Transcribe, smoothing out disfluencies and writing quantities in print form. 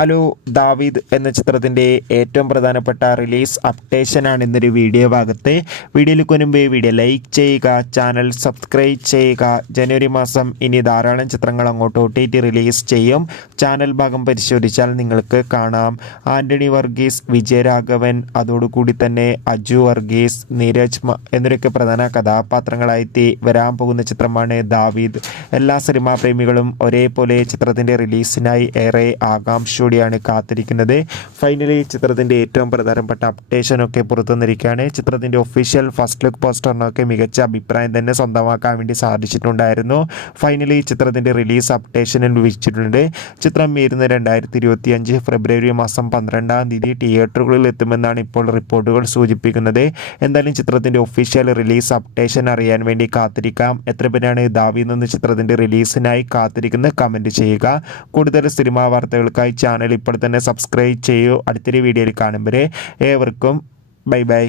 Hello, ദാവീദ് എന്ന ചിത്രത്തിൻ്റെ ഏറ്റവും പ്രധാനപ്പെട്ട റിലീസ് അപ്ഡേഷനാണ് ഇന്നൊരു വീഡിയോ ഭാഗത്ത്. വീഡിയോയിലേക്ക് മുൻപ് വീഡിയോ ലൈക്ക് ചെയ്യുക, ചാനൽ സബ്സ്ക്രൈബ് ചെയ്യുക. ജനുവരി മാസം ഇനി ധാരാളം ചിത്രങ്ങൾ അങ്ങോട്ട് OTT റിലീസ് ചെയ്യും. ചാനൽ ഭാഗം പരിശോധിച്ചാൽ നിങ്ങൾക്ക് കാണാം. ആൻ്റണി വർഗീസ്, വിജയരാഘവൻ, അതോടുകൂടി തന്നെ അജു വർഗീസ്, നീരജ് എന്നിവരൊക്കെ പ്രധാന കഥാപാത്രങ്ങളായി വരാൻ പോകുന്ന ചിത്രമാണ് ദാവീദ്. എല്ലാ സിനിമാ പ്രേമികളും ഒരേപോലെ ചിത്രത്തിൻ്റെ റിലീസിനായി ഏറെ ആകാംക്ഷ കാത്തിരിക്കുന്നത്. ഫൈനലി ചിത്രത്തിന്റെ ഏറ്റവും പ്രധാനപ്പെട്ട അപ്ഡേഷനൊക്കെ പുറത്തുവന്നിരിക്കുകയാണ്. ചിത്രത്തിന്റെ ഒഫീഷ്യൽ ഫസ്റ്റ് ലുക്ക് പോസ്റ്ററിനൊക്കെ മികച്ച അഭിപ്രായം തന്നെ സ്വന്തമാക്കാൻ വേണ്ടി സാധിച്ചിട്ടുണ്ടായിരുന്നു. ഫൈനലി ചിത്രത്തിന്റെ റിലീസ് അപ്ഡേഷനിൽ ലഭിച്ചിട്ടുണ്ട്. ചിത്രം വരുന്ന 2025 ഫെബ്രുവരി മാസം 12-ാം തീയതി തിയേറ്ററുകളിൽ എത്തുമെന്നാണ് ഇപ്പോൾ റിപ്പോർട്ടുകൾ സൂചിപ്പിക്കുന്നത്. എന്തായാലും ചിത്രത്തിന്റെ ഒഫീഷ്യൽ റിലീസ് അപ്ഡേഷൻ അറിയാൻ വേണ്ടി കാത്തിരിക്കാം. എത്ര പേരാണ് ദാവീദ് എന്ന ചിത്രത്തിന്റെ റിലീസിനായി കാത്തിരിക്കുന്നത് കമന്റ് ചെയ്യുക. കൂടുതൽ സിനിമാ വാർത്തകൾക്കായി ചാനൽ ഇപ്പോൾ തന്നെ സബ്സ്ക്രൈബ് ചെയ്യൂ. അടുത്തൊരു വീഡിയോയിൽ കാണും വരെ ഏവർക്കും ബൈ ബൈ.